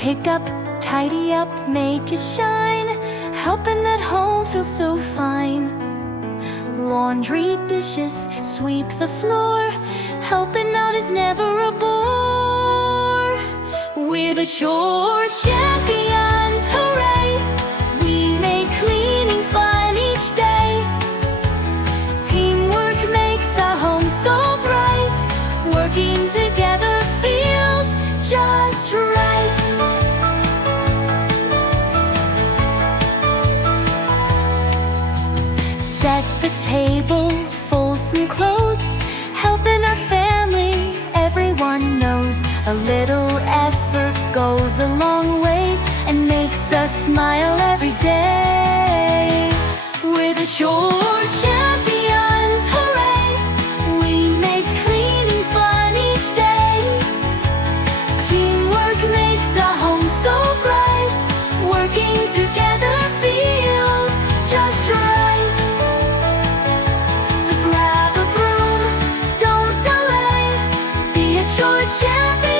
Pick up, tidy up, make it shine. Helping at home feels so fine. Laundry, dishes, sweep the floor. Helping out is never a bore. We're the Chore Champions, hooray! We make cleaning fun each day. Teamwork makes our home so bright. Working together feels just right. Set the table, fold some clothes. Helping our family, everyone knows. A little effort goes a long way and makes us smile every day. We're the Chore Champions, hooray! We make cleaning fun each day. Teamwork makes our home so bright. Working together feels just right. So grab a broom, don't delay. Be a Chore Champion